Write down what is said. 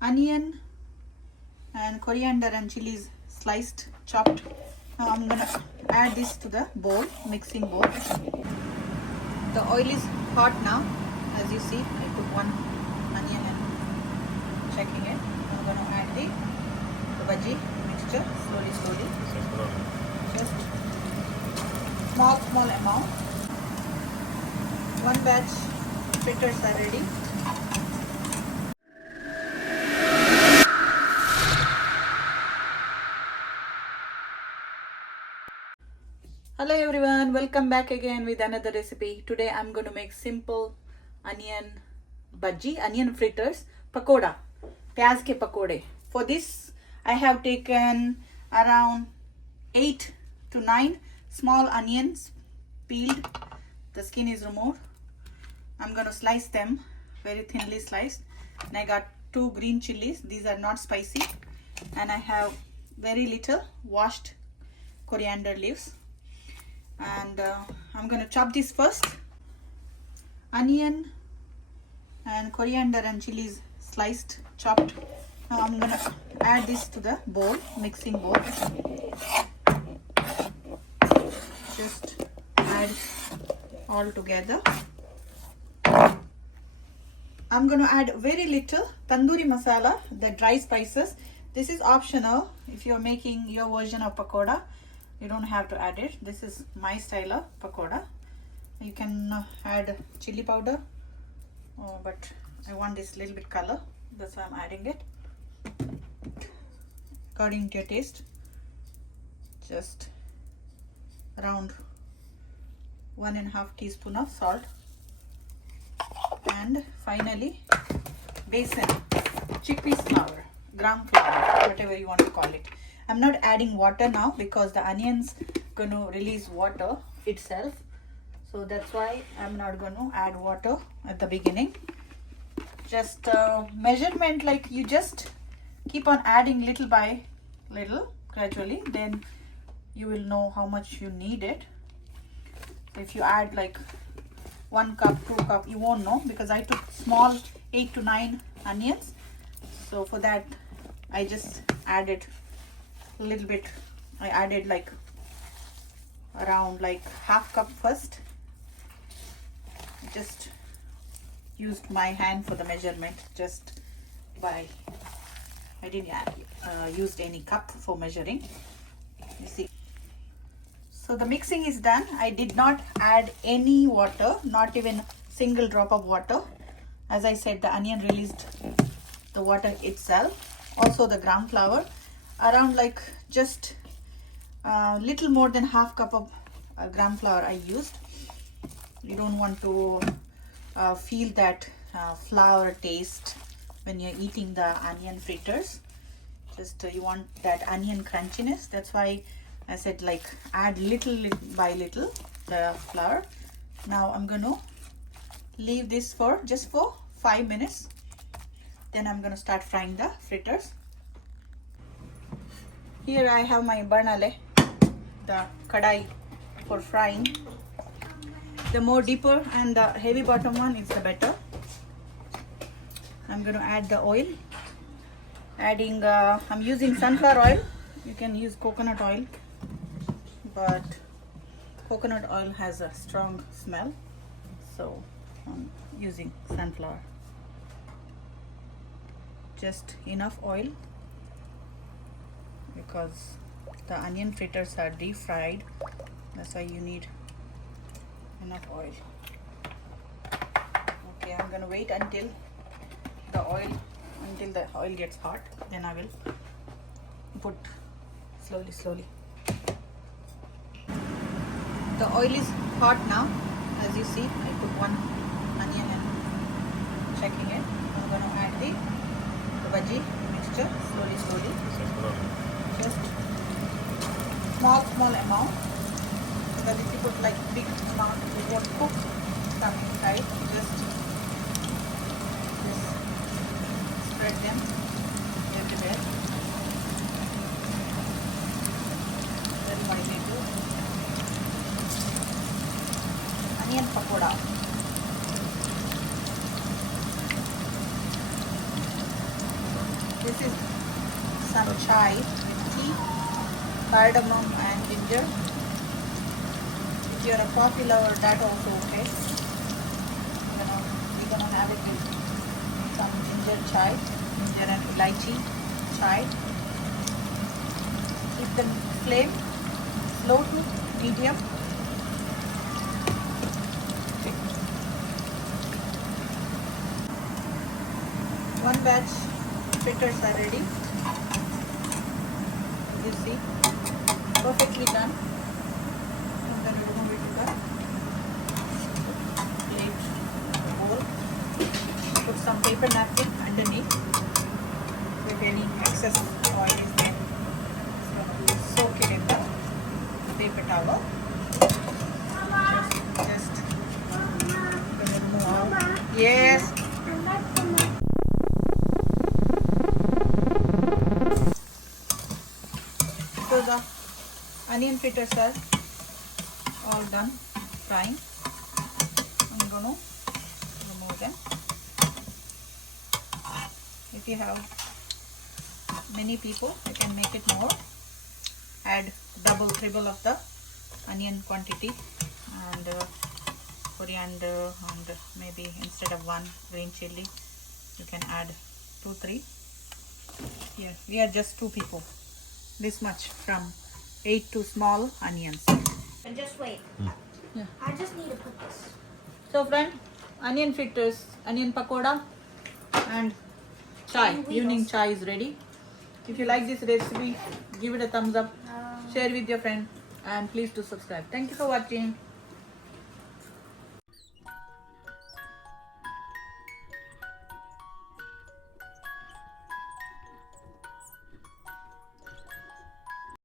onion and coriander and chilies sliced, chopped. Now I'm gonna add this to the bowl, mixing bowl. The oil is hot now. As you see, I put one onion and checking it. I'm gonna add the bhaji mixture slowly. Just small amount. One batch fritters are ready. Hello everyone, welcome back again with another recipe. Today I'm going to make simple onion bhaji, onion fritters, pakoda, pyaz ke pakode. For this I have taken around 8 to 9 small onions, peeled, the skin is removed. I'm going to slice them, very thinly sliced. And I got 2 green chilies, these are not spicy. And I have very little washed coriander leaves. And I'm going to chop this first. Onion and coriander and chilies sliced, chopped. Now I'm going to add this to the bowl, mixing bowl. Just add all together. I'm going to add very little Tandoori Masala, the dry spices. This is optional. If you're making your version of pakoda, you don't have to add it. This is my style of pakoda. You can add chili powder, but I want this little bit color, that's why I'm adding it. According to your taste, just around 1.5 teaspoon of salt. And finally besan, chickpeas flour, gram flour, whatever you want to call it. I'm not adding water now because the onions going to release water itself, so that's why I'm not going to add water at the beginning. Just measurement, like you just keep on adding little by little gradually, then you will know how much you need it. If you add like 1 cup, 2 cup, you won't know, because I took small 8 to 9 onions, so for that I just added a little bit. I added like around like half cup first. Just used my hand for the measurement, just by, I didn't used any cup for measuring, you see. So the mixing is done. I did not add any water, not even single drop of water. As I said, the onion released the water itself. Also the gram flour, around like just little more than half cup of gram flour I used. You don't want to feel that flour taste when you're eating the onion fritters. Just you want that onion crunchiness. That's why I said like add little by little the flour. Now I'm going to leave this for just for 5 minutes. Then I'm going to start frying the fritters. Here I have my barnale, the kadai for frying. The more deeper and the heavy bottom one is the better. I'm going to add the oil. Adding, I'm using sunflower oil. You can use coconut oil, but coconut oil has a strong smell, so I'm using sunflower. Just enough oil, because the onion fritters are deep fried, that's why you need enough oil. Okay, I'm gonna wait until the oil gets hot, then I will put slowly. The oil is hot now. As you see, I put one onion and checking it. I'm gonna add the bhaji mixture slowly. Just small amount, because if you put like big amount, it won't cook some inside. Just spread them everywhere. Very little onion pakoda. This is some chai with tea, cardamom and ginger. If you're a coffee lover, that also okay. We're gonna have it with some ginger chai, ginger and lychee chai. Keep the flame slow to medium. One batch fritters are ready. You see, perfectly done. I'm going to remove it to the plate bowl. Put some paper napkin underneath with any excess oil is there. So soak it in the paper towel. Just remove out. Yes. So the onion fritters are all done frying. I'm going to remove them. If you have many people, you can make it more. Add double, triple of the onion quantity and coriander, and maybe instead of one green chili, you can add 2-3. Here we are just 2 people. This much from 8 to small onions. And just wait. Yeah. I just need to put this. So friend, onion fritters, onion pakoda and chai, And evening Weedos. chai is ready. If you like this recipe, give it a thumbs up, share with your friend and please do subscribe. Thank you for watching.